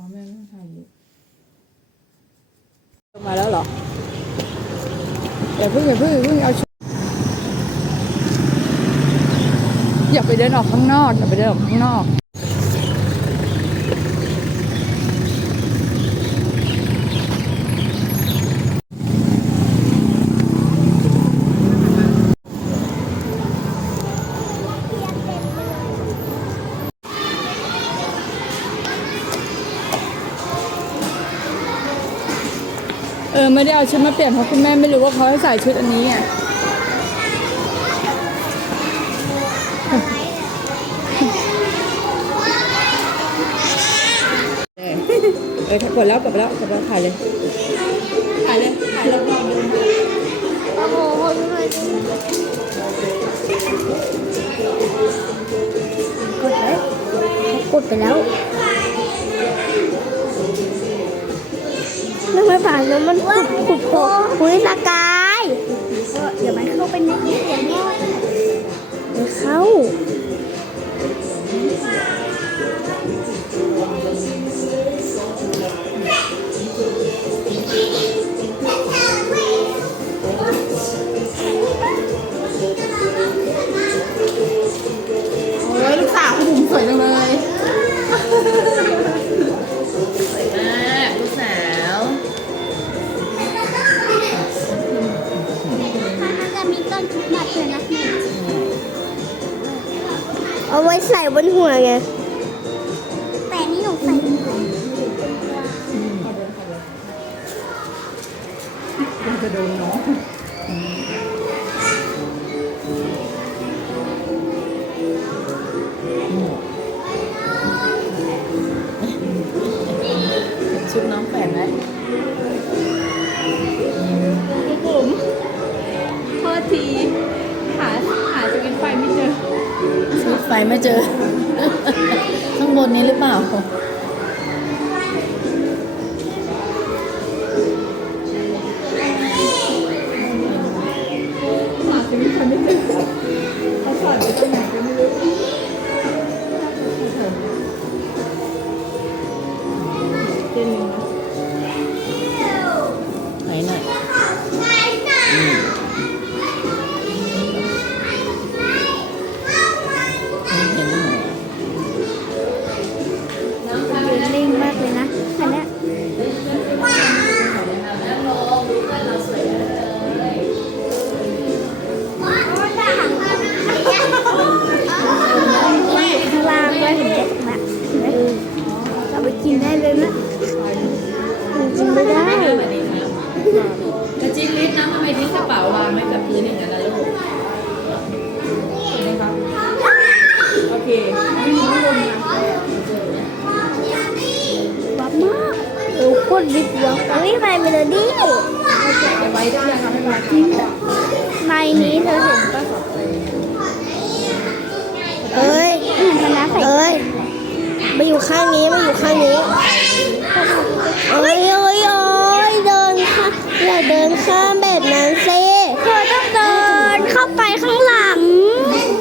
อแม่ไม่ถ่ายอยู่มาแล้วเหรออย่าเพิ่งอย่าเพิ่งอย่าเพิ่งเอาอย่าไปเดินออกข้างนอกอย่าไปเดินออกข้างนอก ไม่ได้เอาชุดมาเปลี่ยนเพราะคุณแม่ไม่รู้ว่าเขาให้ใส่ชุดอันนี้อะเออเออกดแล้วกดแล้วกดแล้วถ่ายเลยถ่ายเลยถ่ายรอบๆดูโอ้โหคนเลยกดเลยกดไปแล้ว แล้วไม่ผ่านแล้วมันขุดขุดโผล่คุยสกาย เดี๋ยวมันเข้าไปในนี้เดี๋ยวน้อยเดี๋ยวเข้า เอาไว้ใส่บนหัวไง แต่นี่หนูใส่บนหัวจะโดนน้อง ข้ ข้ามแบบนั้นสิเธอต้องเดินเข้าไปข้างหลัง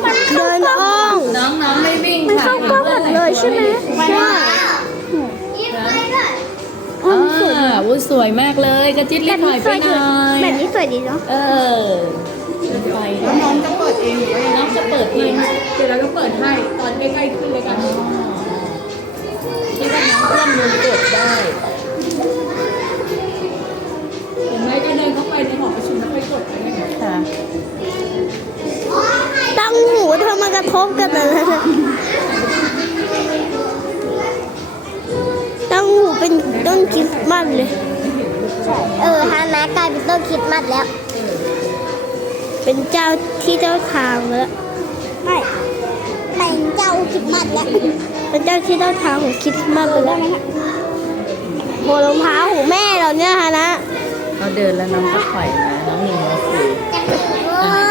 มันเดินอ้อมน้องน้องไม่วิ่งมันค่ะเข้ากล้องหมดเลยใช่ไหมใช่อ่าอุ้ยสวยมากเลยกระจิ๊บลิฟต์ถ่ายไปหน่อยแบบนี้สวยดีเนาะเออไฟแล้วน้องจะเปิดเองหรือว่ายังไงน้องจะเปิดเองเดี๋ยวเราก็เปิดให้ตอนใกล้ๆขึ้นเลยกันที่ว่าน้องเพื่อนมือกดได้ ตั้งหูเธอมากระทบกันนะตั้งหูเป็นต้นคริสต์มาสเลย เออฮานากลายเป็นต้นคริสต์มาสแล้ว เป็นเจ้าที่เจ้าทางแล้วไม่เป็นเจ้าคริสต์มาสแล้วเป็นเจ้าที่เจ้าทางของคริสต์มาสไปแล้วโบรองเท้าของแม่เราเนี่ยฮะนะเขาเดินแล้วน้องก็ถอยมาน้องหนึ่งมาคุย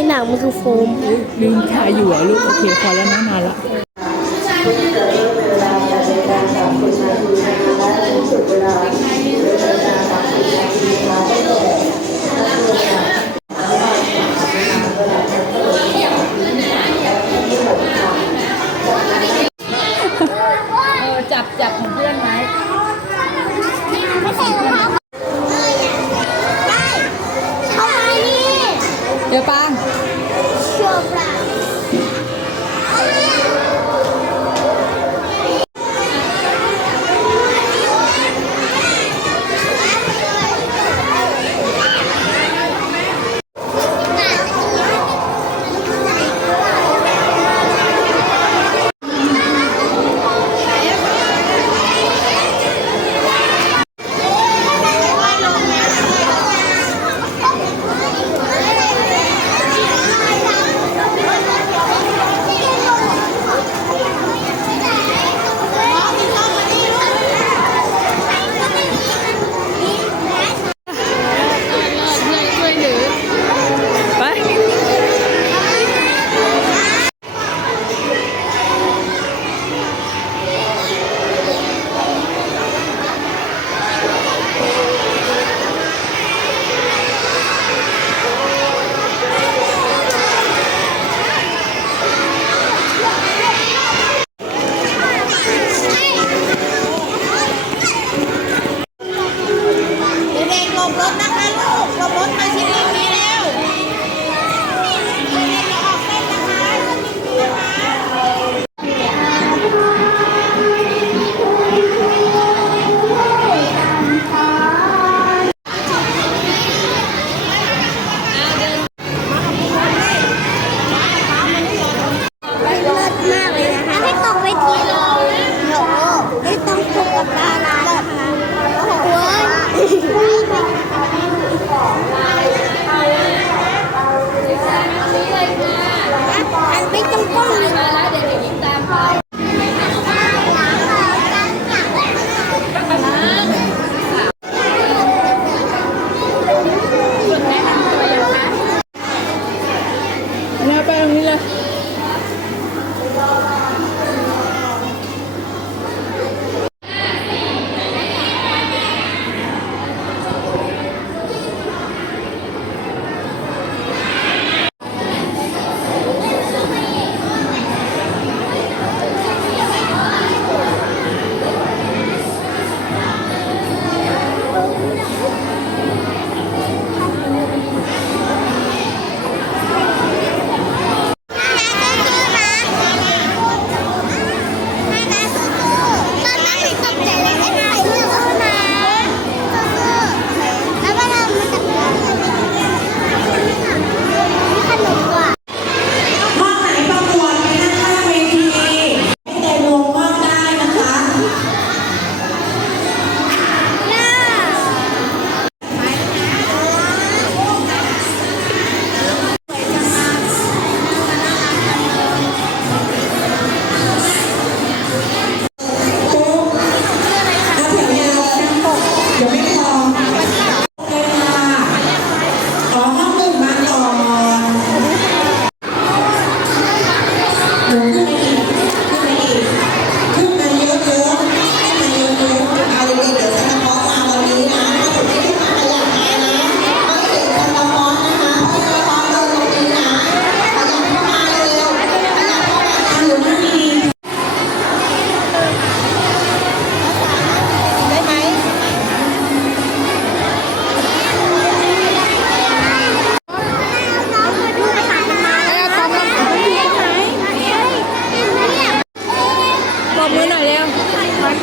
ไม่หนักมันคือโฟมลืมชาอยู่อะลูกโอเคพอแล้วนะมาละเออจับจับของเพื่อนไหมไม่ใส่รองเท้าได้เข้ามานี่เดี๋ยวปาง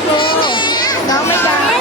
ครูน้องไม่ดั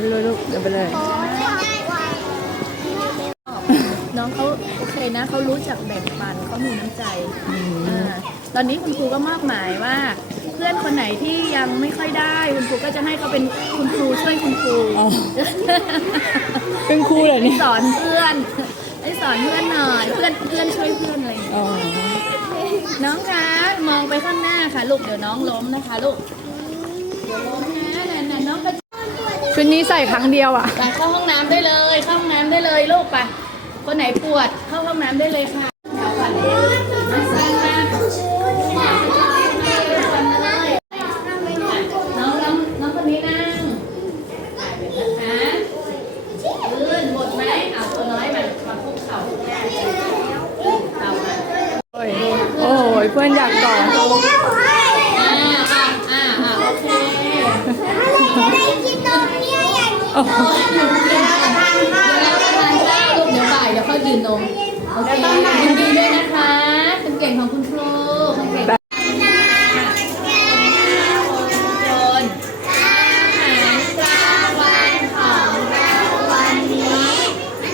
ไปเลยลูกเดินไปเลย น้องเขาโอเคนะเขารู้จักแบ่งปันเขามีน้ำใจอ่าตอนนี้คุณครูก็มอบหมายว่า เพื่อนคนไหนที่ยังไม่ค่อยได้ คุณครูก็จะให้เขาเป็นคุณครูช่วยคุณครู อ๋อ เป็นครูเหรอเนี่ยสอนเพื่อนให้สอนเพื่อนหน่อยเพื่อนเพื่อนช่วยเพื่อนอะไรอย่างเงี้ยอ๋อน้องคะมองไปข้างหน้าค่ะ ลูกเดี๋ยวน้องล้มนะคะ ลูกเดี๋ยวล้มนะนั่นน่ะน้องก็ ชุดนี้ใส่ครั้งเดียวอะ ไปเข้าห้องน้ำได้เลย เข้าห้องน้ำได้เลยลูกไป คนไหนปวดเข้าห้องน้ำได้เลยค่ะเอาก่อนมาสั่งมาน้องน้องน้องคนนี้นั่งนะคะลื่นหมดไหมเอาตัวน้อยมามาคุกเข่าเข่ามา โอ้ยโอ้ยเพื่อนอยากต่อ อ่าอ่าอ่าอ่าโอเค โอ้ เดี๋ยวเราจะทานข้าวลูกเดี๋ยวบ่ายเดี๋ยวค่อยดื่มนมโอเคยินดีด้วยนะคะเป็นเก่งของคุณครูคนเก่งค่ะโจนอาหารกลางวันของเราวันนี้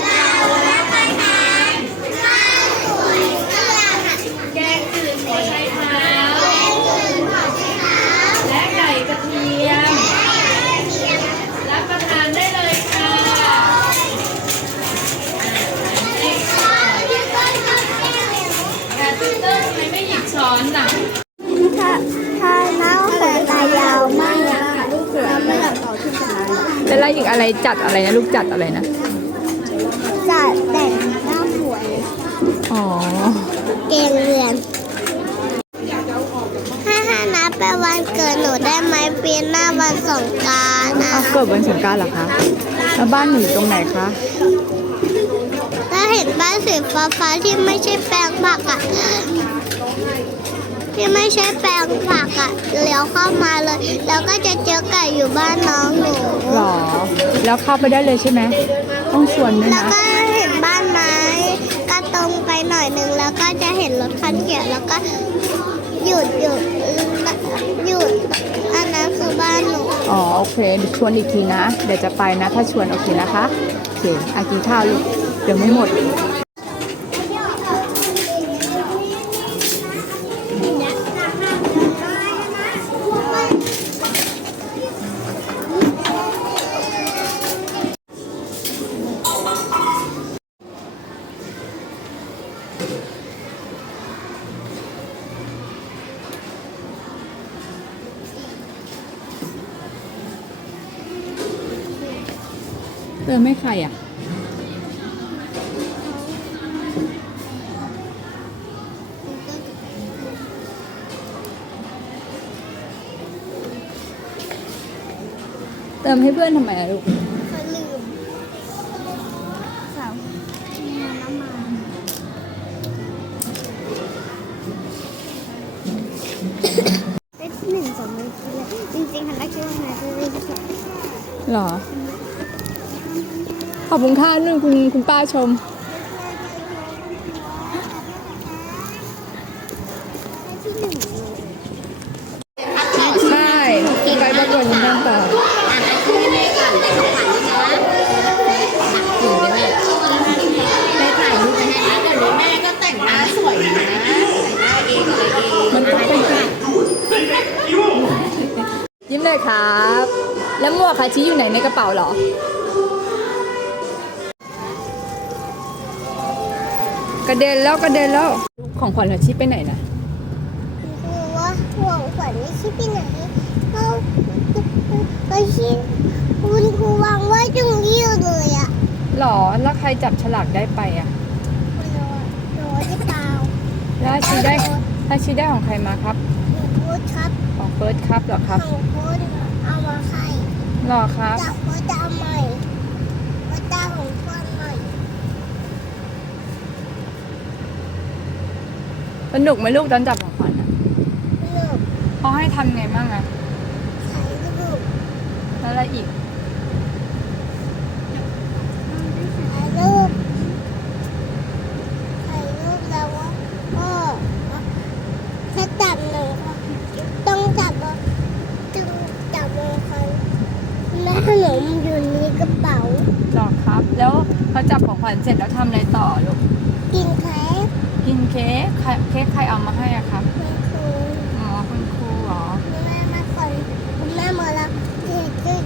เรารับประทานแกงจืดหัวไชเท้าและไก่กระเทียม รับประทานได้เลยค่ะแต่ติ๊กเกอร์ทำไมไม่หยิบช้อนล่ะ ถ้าถ้าน้าขนตายาวมากนะเราไม่อยากต่อที่สนาม แล้วอะไรอีกอะไร จัดอะไรนะลูกจัดอะไรนะจะแต่งหน้าสวยอ๋อ เกงเรือนถ้าถ้านับไปวันเกิดหนูได้ไหมปีหน้าวันสงกรารนะอ้าวเกิดวันสงกรารเหรอคะ แล้วบ้านหนูอยู่ตรงไหนคะ ถ้าเห็นบ้านสีฟ้าฟ้าๆที่ไม่ใช่แปลงผักอะ ที่ไม่ใช่แปลงผักอะเลี้ยวเข้ามาเลย แล้วก็จะเจอไก่อยู่บ้านน้องหนูหรอ แล้วเข้าไปได้เลยใช่ไหม ต้องชวนด้วยแล้วนะ ก็เห็นบ้านไม้ก็ตรงไปหน่อยหนึ่งแล้วก็จะเห็นรถคันเขียวแล้วก็หยุดหยุดหยุดอันนั้นคือบ้านหนูอ๋อ โอเคเดี๋ยวชวนอีกทีนะ เดี๋ยวจะไปนะ ถ้าชวนโอเคนะคะ โอเคอากินข้าวลูกเดี๋ยวไม่หมด มไม่ใครอะ เติมให้เพื่อนทำไมอะลูก เขาลืมสาวน้ำมันได้ที่หนึ่งสองเลยจริงๆฮันนักคิดว่าฮันนักจะได้ที่สอง หรอข อบคุณค่ะนู่นคุณคุณป้าชมที่หนึ่งเลยใช่ไปประกวดยิงกันต่อมันต้องไปยิ้มเลยครับ แล้วหมวกคาชิอยู่ไหนในกระเป๋าเหรอ กระเด็นแล้วกระเด็นแล้วของขวัญคาชิไปไหนนะคือว่าห่วงขวัญไม่คิดไปไหนเขาเขาคิดคุณครูวางไว้ตรงนี้เลยอะหรอแล้วใครจับฉลากได้ไปอะหนูที่เปล่าแล้วอาชีได้อาชีได้ของใครมาครับหนูพูดครับของเฟิร์สครับเหรอครับของพูดเอามาให้หรอครับจากพูดจะเอาใหม่พูดจะของเพื่อนใหม่ สนุกไหมลูกตอนจับของขวัญอะหนูเขาให้ทำไงบ้างอะใช้ลูกแล้วอะไรอีก ถ่ายรูปถ่ายรูปแล้วว่าก็ถ้าจับหนึ่งต้องจับต้องจับมือใครและขนม เสร็จแล้วทำอะไรต่อลูก กินแค้ก กินเค้กใครเค้กใครเอามาให้อะครับ แม่ครู อ๋อคุณครูเหรอ คุณแม่มาก่อนคุณแม่มาแล้วที่ที่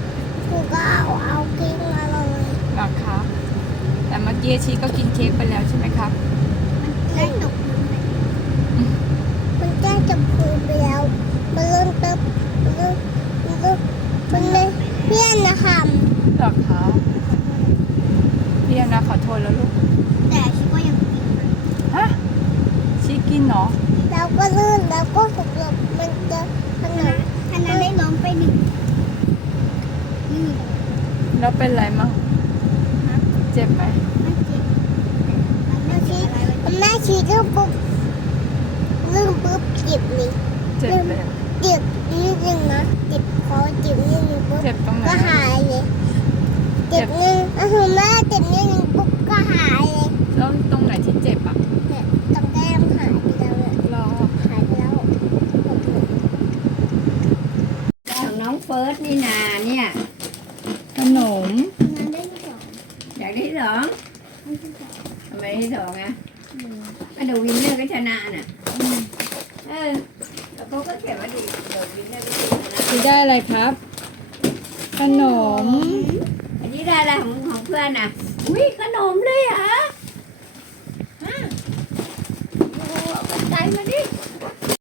ครูก็เอาเอาเค้กมาเลย เหรอครับ แต่เมื่อกี้ชี ก็กินเค้กไปแล้วใช่ไหมครับ มันได้ตกมันแก้จับคุยไปแล้วมันเริ่มเติบมันเริ่มมันเริ่มมันเลยเพื่อนนะคะเหรอครับพี่แอนนาขอโทษแล้วลูก แต่ชิก็ยังกินฮะชีกินเนาะแล้วก็ลื่นแล้วก็หกหลบมันจะขนมอันนั้นได้ล้มไปหนึ่งนี่แล้วเป็นไรมั่งเจ็บไหมมันเจ็บแม่ชี แม่ชีก็ปุ๊บลื่นปุ๊บเจ็บเลยเจ็บเลยเจ็บนิดนึงนะเจ็บคอเจ็บนิดนึงปุ๊บเจ็บตรงไหนก็หาย